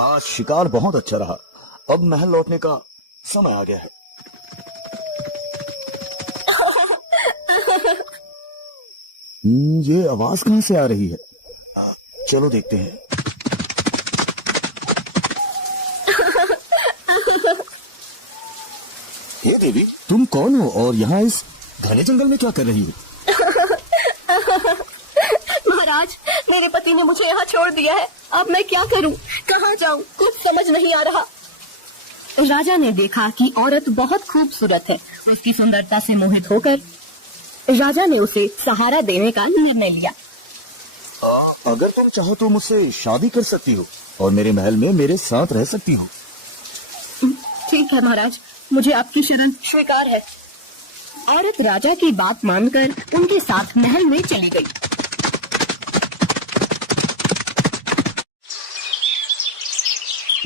आज शिकार बहुत अच्छा रहा। अब महल लौटने का समय आ गया है। ये आवाज कहां से आ रही है? चलो देखते हैं। हे देवी, तुम कौन हो और यहाँ इस घने जंगल में क्या कर रही हो? महाराज, मेरे पति ने मुझे यहाँ छोड़ दिया है। अब मैं क्या करूँ, कहाँ जाऊँ, कुछ समझ नहीं आ रहा। राजा ने देखा कि औरत बहुत खूबसूरत है। उसकी सुंदरता से मोहित होकर राजा ने उसे सहारा देने का निर्णय लिया। अगर तुम चाहो तो मुझसे शादी कर सकती हो और मेरे महल में मेरे साथ रह सकती हो। ठीक है महाराज, मुझे आपकी शरण स्वीकार है। औरत राजा की बात मानकर उनके साथ महल में चली गई।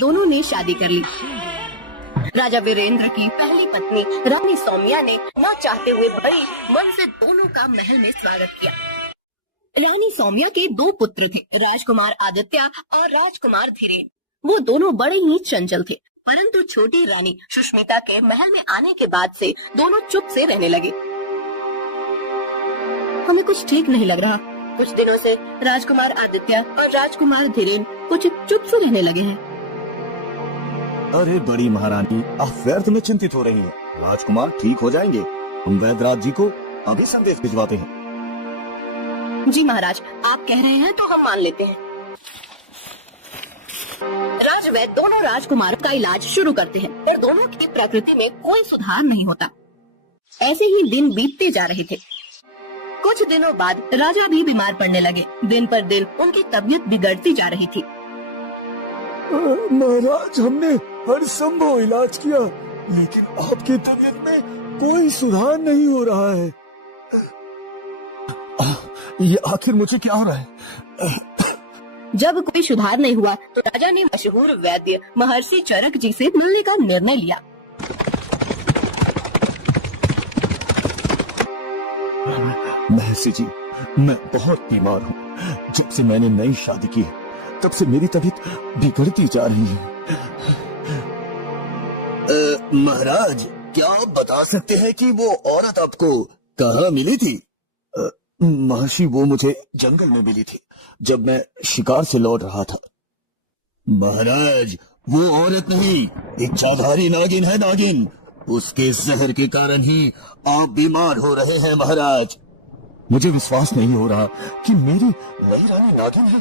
दोनों ने शादी कर ली। राजा वीरेंद्र की पहली पत्नी रानी सौम्या ने न चाहते हुए बड़ी मन से दोनों का महल में स्वागत किया। रानी सौम्या के 2 पुत्र थे, राजकुमार आदित्य और राजकुमार धीरेन। वो दोनों बड़े ही चंचल थे, परंतु छोटी रानी सुष्मिता के महल में आने के बाद से दोनों चुप से रहने लगे। हमें कुछ ठीक नहीं लग रहा। कुछ दिनों से राजकुमार आदित्य और राजकुमार धीरेन कुछ चुप से रहने लगे हैं। अरे बड़ी महारानी, आप व्यर्थ में चिंतित हो रही हैं। राजकुमार ठीक हो जाएंगे। हम वैद्यराज जी को अभी संदेश भिजवाते हैं। जी महाराज, आप कह रहे हैं तो हम मान लेते हैं। राजवैद्य दोनों राजकुमारों का इलाज शुरू करते हैं, पर दोनों की प्रकृति में कोई सुधार नहीं होता। ऐसे ही दिन बीतते जा रहे थे। कुछ दिनों बाद राजा भी बीमार पड़ने लगे। दिन पर दिन उनकी तबीयत बिगड़ती जा रही थी। महाराज, हमने हर संभव इलाज किया, लेकिन आपकी तबीयत में कोई सुधार नहीं हो रहा है। ये आखिर मुझे क्या हो रहा है? जब कोई सुधार नहीं हुआ तो राजा ने मशहूर वैद्य महर्षि चरक जी से मिलने का निर्णय लिया। महर्षि जी, मैं बहुत बीमार हूँ। जब से मैंने नई शादी की है, तब से मेरी तबीयत बिगड़ती जा रही है। महाराज, क्या आप बता सकते हैं कि वो औरत आपको कहाँ मिली थी? महर्षि, वो मुझे जंगल में मिली थी जब मैं शिकार से लौट रहा था। महाराज, वो औरत नहीं, इच्छाधारी नागिन है। नागिन, उसके जहर के कारण ही आप बीमार हो रहे हैं। महाराज, मुझे विश्वास नहीं हो रहा कि मेरी नई रानी नागिन है।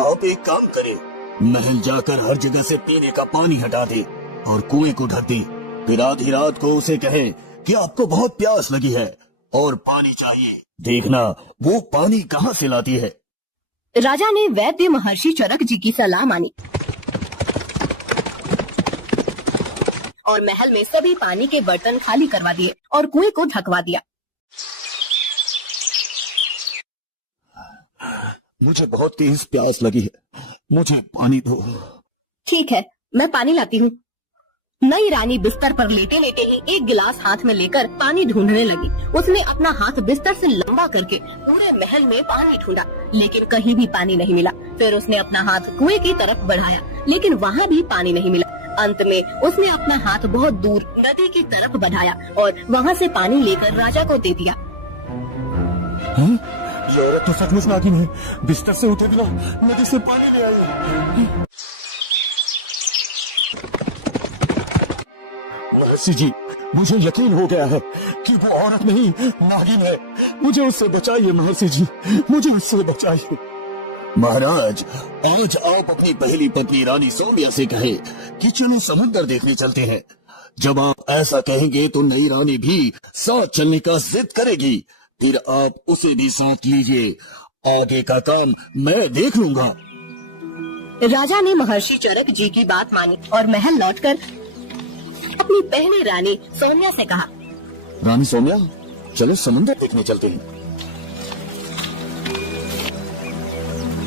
आप एक काम करें, महल जाकर हर जगह से पीने का पानी हटा दे और कुएं को ढक दे। फिर आधी रात को उसे कहें कि आपको बहुत प्यास लगी है और पानी चाहिए। देखना वो पानी कहाँ से लाती है। राजा ने वैद्य महर्षि चरक जी की सलाह मानी और महल में सभी पानी के बर्तन खाली करवा दिए और कुएं को ढकवा दिया। मुझे बहुत तेज प्यास लगी है, मुझे पानी दो। ठीक है, मैं पानी लाती हूँ। नई रानी बिस्तर पर लेटे लेटे ही एक गिलास हाथ में लेकर पानी ढूंढने लगी। उसने अपना हाथ बिस्तर से लंबा करके पूरे महल में पानी ढूंढा, लेकिन कहीं भी पानी नहीं मिला। फिर उसने अपना हाथ कुएं की तरफ बढ़ाया, लेकिन वहाँ भी पानी नहीं मिला। अंत में उसने अपना हाथ बहुत दूर नदी की तरफ बढ़ाया और वहाँ से पानी लेकर राजा को दे दिया। ये औरत तो सचमुच नागिन है। बिस्तर से उठे बिना नदी से पानी ले आई। महर्षि जी, मुझे यकीन हो गया है कि वो औरत नहीं, नागिन है। मुझे उससे बचाइए महर्षि जी, मुझे उससे बचाइए। महाराज, आज आप अपनी पहली पत्नी रानी सौम्या से कहे कि चलो समुद्र देखने चलते हैं। जब आप ऐसा कहेंगे तो नई रानी भी साथ चलने का जिद करेगी। फिर आप उसे भी साथ लीजिए। आगे का काम मैं देख लूंगा। राजा ने महर्षि चरक जी की बात मानी और महल लौटकर अपनी पहली रानी सौम्या से कहा, रानी सौम्या, चलो समुद्र देखने चलते हैं।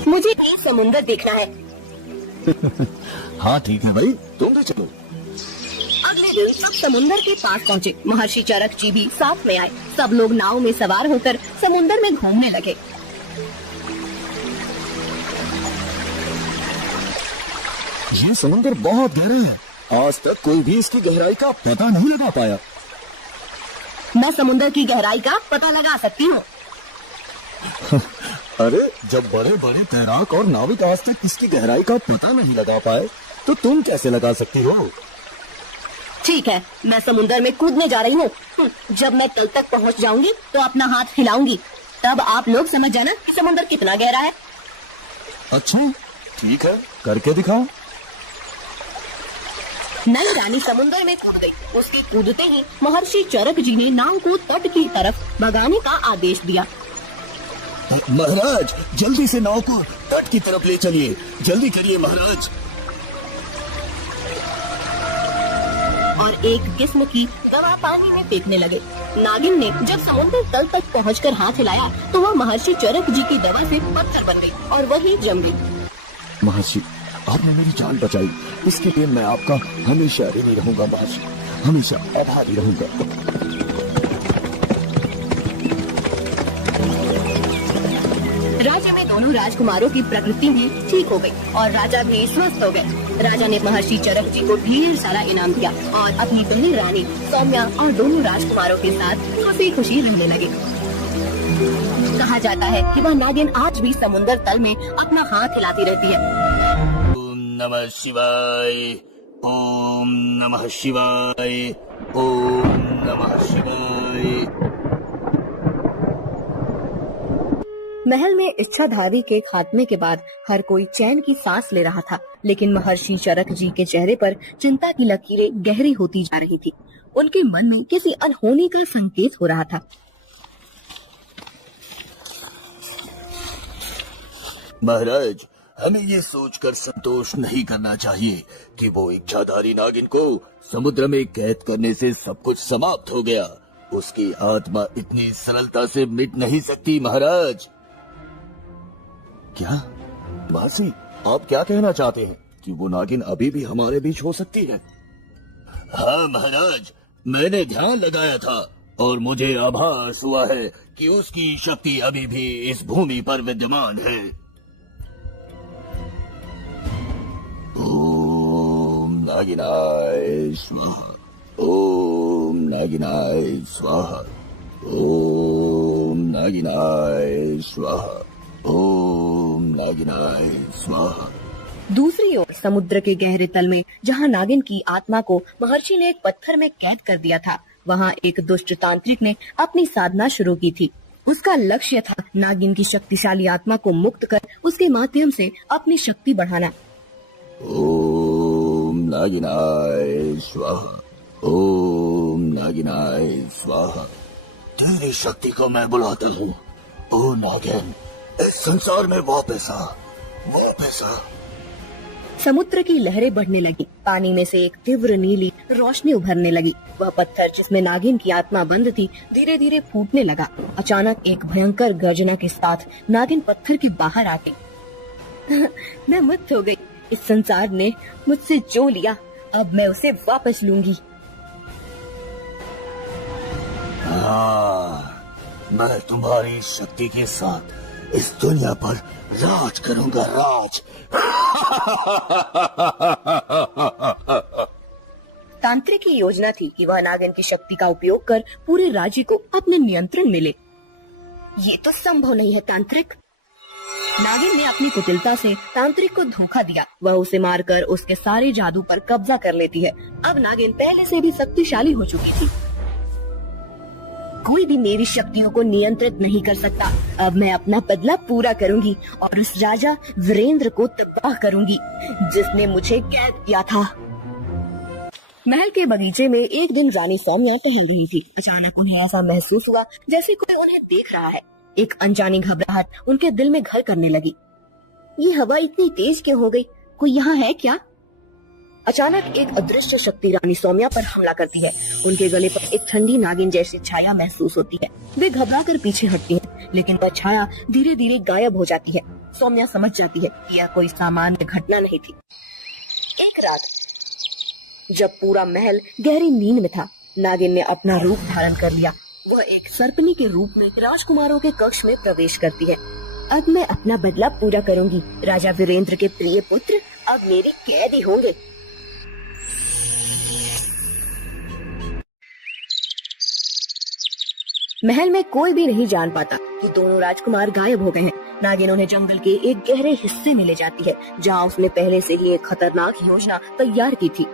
मुझे भी समुद्र देखना है। हाँ ठीक है भाई, तुम भी चलो। अगले दिन सब समुद्र के पास पहुँचे। महर्षि चरक जी भी साथ में आए। सब लोग नाव में सवार होकर समुद्र में घूमने लगे। ये समुद्र बहुत गहरा है, आज तक कोई भी इसकी गहराई का पता नहीं लगा पाया। मैं समुद्र की गहराई का पता लगा सकती हूँ। अरे जब बड़े बड़े तैराक और नाविक आज तक इसकी गहराई का पता नहीं लगा पाए, तो तुम कैसे लगा सकती हो? ठीक है, मैं समुद्र में कूदने जा रही हूँ। जब मैं तल तक पहुँच जाऊंगी तो अपना हाथ हिलाऊंगी, तब आप लोग समझ जाना कि समुद्र कितना गहरा है। अच्छा ठीक है, करके दिखाओ। नई रानी समुद्र में कूद गई। उसके कूदते ही महर्षि चरक जी ने नाव को तट की तरफ भगाने का आदेश दिया। महाराज जल्दी से नाव को तट की तरफ ले चलिए, जल्दी करिए महाराज। और एक किस्म की दवा पानी में फेंकने लगे। नागिन ने जब समुद्र तल तक पहुंचकर हाथ हिलाया तो वह महर्षि चरक जी की दवा से पत्थर बन गई और वही जम गई। महर्षि आपने मेरी जान बचाई, इसके लिए मैं आपका हमेशा ऋणी रहूंगा महर्षि, हमेशा आभारी रहूंगा। राज्य में दोनों राजकुमारों की प्रकृति भी ठीक हो गई और राजा भी स्वस्थ हो गए। राजा ने महर्षि चरक जी को ढेर सारा इनाम दिया और अपनी दुल्हन रानी सौम्या और दोनों राजकुमारों के साथ खुशी खुशी रहने लगे। कहा जाता है कि वह नागिन आज भी समुद्र तल में अपना हाथ हिलाती रहती है। ओम नमः शिवाय, ओम नमः शिवाय, ओम नमः शिवाय। महल में इच्छाधारी के खात्मे के बाद हर कोई चैन की सांस ले रहा था, लेकिन महर्षि चरक जी के चेहरे पर चिंता की लकीरें गहरी होती जा रही थी। उनके मन में किसी अनहोनी का संकेत हो रहा था। महाराज हमें ये सोचकर संतोष नहीं करना चाहिए कि वो इच्छाधारी नागिन को समुद्र में कैद करने से सब कुछ समाप्त हो गया। उसकी आत्मा इतनी सरलता से मिट नहीं सकती महाराज। क्या महर्षि आप क्या कहना चाहते हैं कि वो नागिन अभी भी हमारे बीच हो सकती है? हाँ महाराज, मैंने ध्यान लगाया था और मुझे आभास हुआ है कि उसकी शक्ति अभी भी इस भूमि पर विद्यमान है। ओम नागिनाय स्वाहा, ओम नागिनाय स्वाहा, ओम नागिनाय स्वाहा, ओम नागिनाय स्वाहा। दूसरी ओर समुद्र के गहरे तल में जहाँ नागिन की आत्मा को महर्षि ने एक पत्थर में कैद कर दिया था, वहाँ एक दुष्ट तांत्रिक ने अपनी साधना शुरू की थी। उसका लक्ष्य था नागिन की शक्तिशाली आत्मा को मुक्त कर उसके माध्यम से अपनी शक्ति बढ़ाना। ओम नागिनाय स्वाहा, ओम नागिनाय स्वाहा। तेरी शक्ति को मैं बुलाता हूँ। ओ नागिन, इस संसार में वापस आ, वापस आ। समुद्र की लहरें बढ़ने लगी। पानी में से एक तीव्र नीली रोशनी उभरने लगी। वह पत्थर जिसमें नागिन की आत्मा बंद थी धीरे धीरे फूटने लगा। अचानक एक भयंकर गर्जना के साथ नागिन पत्थर के बाहर आ गई। मैं मुक्त हो गई। इस संसार ने मुझसे जो लिया, अब मैं उसे वापस लूंगी। मैं तुम्हारी शक्ति के साथ इस दुनिया पर राज करूंगा, राज। तांत्रिक की योजना थी कि वह नागिन की शक्ति का उपयोग कर पूरे राज्य को अपने नियंत्रण में ले। ये तो संभव नहीं है तांत्रिक। नागिन ने अपनी कुटिलता से तांत्रिक को धोखा दिया। वह उसे मारकर उसके सारे जादू पर कब्जा कर लेती है। अब नागिन पहले से भी शक्तिशाली हो चुकी थी। कोई भी मेरी शक्तियों को नियंत्रित नहीं कर सकता। अब मैं अपना बदला पूरा करूंगी और उस राजा वीरेंद्र को तबाह करूंगी जिसने मुझे कैद किया था। महल के बगीचे में एक दिन रानी सौम्या टहल रही थी। अचानक उन्हें ऐसा महसूस हुआ जैसे कोई उन्हें देख रहा है। एक अनजानी घबराहट उनके दिल में घर करने लगी। ये हवा इतनी तेज क्यों हो गई? कोई यहाँ है क्या? अचानक एक अदृश्य शक्ति रानी सौम्या पर हमला करती है। उनके गले पर एक ठंडी नागिन जैसी छाया महसूस होती है। वे घबराकर पीछे हटती हैं, लेकिन वह छाया धीरे धीरे गायब हो जाती है। सौम्या समझ जाती है कि यह कोई सामान्य घटना नहीं थी। एक रात जब पूरा महल गहरी नींद में था, नागिन ने अपना रूप धारण कर लिया। वह एक सर्पनी के रूप में राजकुमारों के कक्ष में प्रवेश करती है। अब मैं अपना बदला पूरा करूंगी। राजा वीरेंद्र के प्रिय पुत्र अब मेरी कैदी होंगे। महल में कोई भी नहीं जान पाता कि दोनों राजकुमार गायब हो गए हैं। नागिन उन्हें जंगल के एक गहरे हिस्से में ले जाती है, जहाँ उसने पहले से ही एक खतरनाक योजना तैयार की थी।